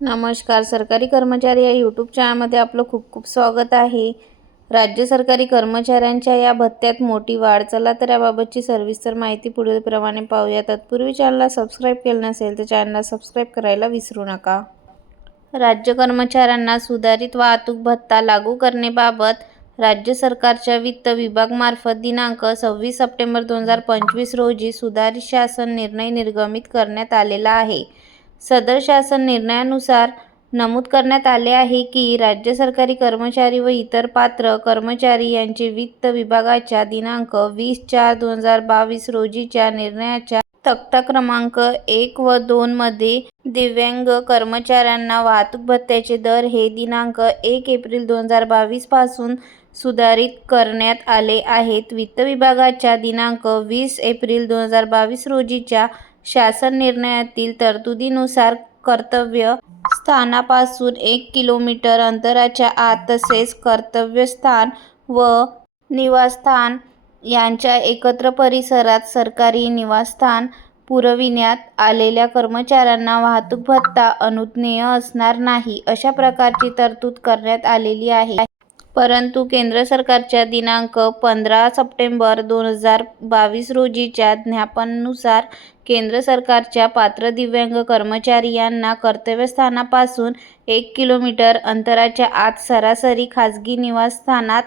नमस्कार. सरकारी कर्मचारी या यूट्यूब चॅनलमध्ये आपलं खूप खूप स्वागत आहे. राज्य सरकारी कर्मचाऱ्यांच्या या भत्त्यात मोठी वाढ. चला तर याबाबतची सविस्तर माहिती पुढीलप्रमाणे पाहूया. तत्पूर्वी चॅनलला सबस्क्राईब केलं नसेल तर चॅनलला सबस्क्राईब करायला विसरू नका. राज्य कर्मचाऱ्यांना सुधारित वाहतूक भत्ता लागू करण्याबाबत राज्य सरकारच्या वित्त विभागमार्फत दिनांक सव्वीस सप्टेंबर दोन हजार पंचवीस रोजी सुधारित शासन निर्णय निर्गमित करण्यात आलेला आहे. सदर शासन निर्णयानुसार नमूद करण्यात आले आहे की राज्य सरकारी कर्मचारी व इतर पात्र कर्मचारी यांचे वित्त विभागाच्या दिनांक वीस चार दोन हजार बावीस रोजीच्या निर्णयाच्या तक्ता क्रमांक एक व दोनमध्ये दिव्यांग कर्मचाऱ्यांना वाहतूक भत्त्याचे दर हे दिनांक एक एप्रिल दोन हजार बावीसपासून सुधारित करण्यात आले आहेत. वित्त विभागाच्या दिनांक वीस एप्रिल दोन हजार बावीस रोजीच्या शासन निर्णयातील तरतुदीनुसार कर्तव्य स्थानापासून एक किलोमीटर अंतराच्या आत तसेच कर्तव्यस्थान व निवासस्थान यांच्या एकत्र परिसरात सरकारी निवासस्थान पुरविण्यात आलेल्या कर्मचाऱ्यांना वाहतूक भत्ता अनुज्ञेय असणार नाही अशा प्रकारची तरतूद करण्यात आलेली आहे. परंतु केंद्र सरकारच्या दिनांक पंधरा सप्टेंबर दोन हजार बावीस रोजीच्या ज्ञापनानुसार केंद्र सरकारच्या पात्र दिव्यांग कर्मचारी यांना कर्तव्यस्थानापासून एक किलोमीटर अंतराच्या आत सरासरी खाजगी निवासस्थानात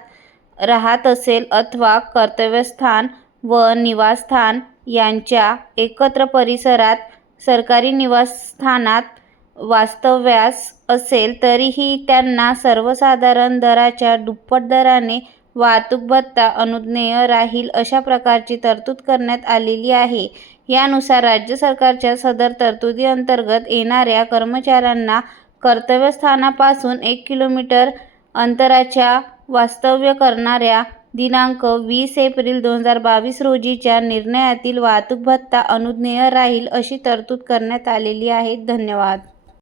राहत असेल अथवा कर्तव्यस्थान व निवासस्थान यांच्या एकत्र परिसरात सरकारी निवासस्थानात वास्तव्यास असेल तरीही त्यांना सर्वसाधारण दराच्या दुप्पट दराने वाहतूक भत्ता अनुज्ञेय राहील अशा प्रकारची तरतूद करण्यात आलेली आहे. यानुसार राज्य सरकारच्या सदर तरतुदीअंतर्गत येणाऱ्या कर्मचाऱ्यांना कर्तव्यस्थानापासून एक किलोमीटर अंतराच्या वास्तव्य करणाऱ्या दिनांक वीस एप्रिल दोन हजार बावीस रोजीच्या निर्णयातील वाहतूक भत्ता अनुज्ञेय राहील अशी तरतूद करण्यात आलेली आहे. धन्यवाद.